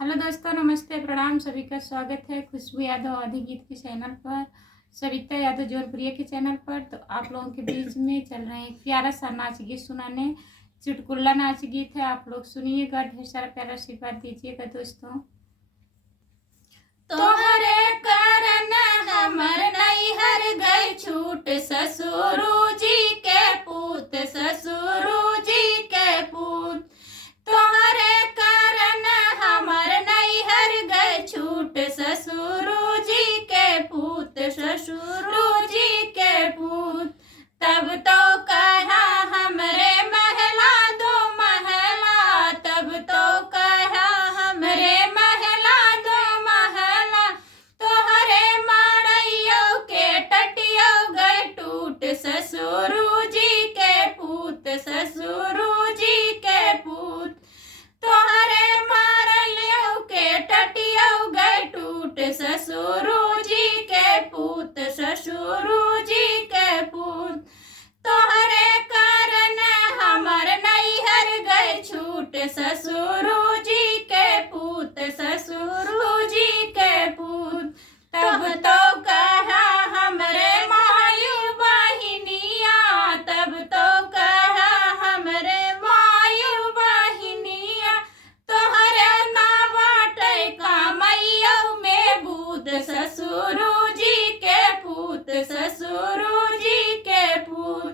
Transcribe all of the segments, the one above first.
Hello दोस्तों, नमस्ते, प्रणाम। सभी का स्वागत है खुशबू यादव आदि गीत के चैनल पर, सविता यादव जौनप्रिया के चैनल पर। तो आप लोगों के बीच में चल रहे हैं एक प्यारा सा नाच गीत सुनाने। चुटकुला नाच गीत है, आप लोग सुनिएगा, ढेर सारा प्यारा आशीर्वाद दीजिएगा दोस्तों। तोहरे कारण हमर नैहर गई छूट, ससुरु जी के पूत, ससुरु जी के पूत। तोहरे कारण हमर नैहर गई छूट, ससुरु जी के पूत, ससुरु जी के पूत। तब तो कहा हमरे महला दो महला, तब तो कहा हमरे महला दो महला। तोहरे माड़ैयो के टटियो गए टूट, ससुरु जी के पूत, ससुरु जी के पूत। तोहरे माड़ैयो के टटियो गए टूट, ससुरु जी के पूत, ससुरु जी के पूत। तोहरे कारण हमर नैहर गए छूट, ससुरु जी के पूत, ससुरु जी के पूत। तब तो कहा हमरे मायू बहिनिया, तब तो कहा हमरे मायू बहिनिया। तोहरे ना बाटे कामैयो में बूद, ससुरु जी के पूत, ससुरु जी के पूत।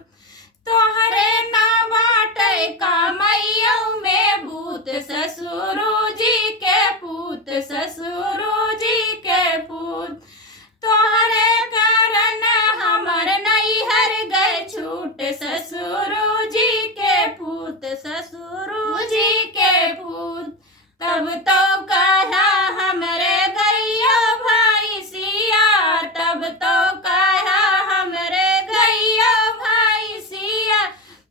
तोहरे ना बाटे कामैयो में बूत, ससुरु जी के पूत, ससुरु जी के पूत। तोहरे कारण हमर नैहर गए छूट, ससुरु जी के पूत, ससुरु जी के पूत। तब तो कहा हमरे गैया भाई सिया, तब तो कहा हमरे गैया भाई सिया।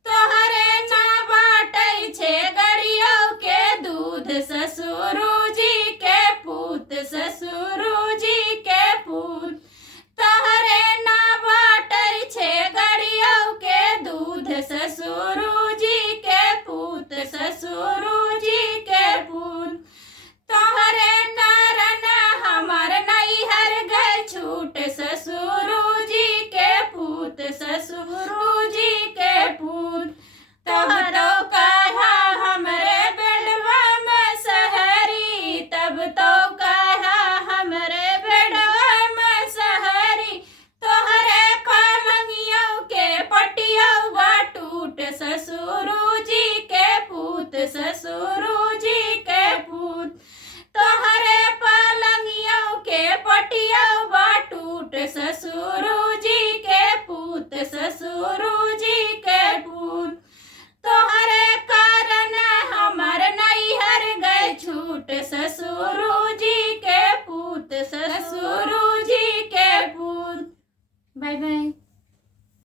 तोहरे ना बाटै छे गड़ियों के दूध, ससुरु जी के पूत, ससुरु जी के पूत। तोहरे ना बाटै छे गड़ियों के दूध, ससुरु जी के पूत, ससुरु जी के पूत। तोहरे कारण हमर नैहर गए छूट, ससुरु जी के पूत, ससुरु जी के पूत। तब तो कहा हमरे बेडवा में सहरी, तब तो कहा हमरे बेडवा में सहरी। तोहरे पलंगियों के पटियों बा टूट, ससुरु जी के पूत, ससुरु जी के पूत। तोहरे पलंगियों के पटियों बा टूट, ससुरु जी के पूत, ससुरु जी के पूत। तोहरे कारण हमर नैहर गए छूट, ससुरु जी के पूत, ससुरु जी के पूत। Bye bye.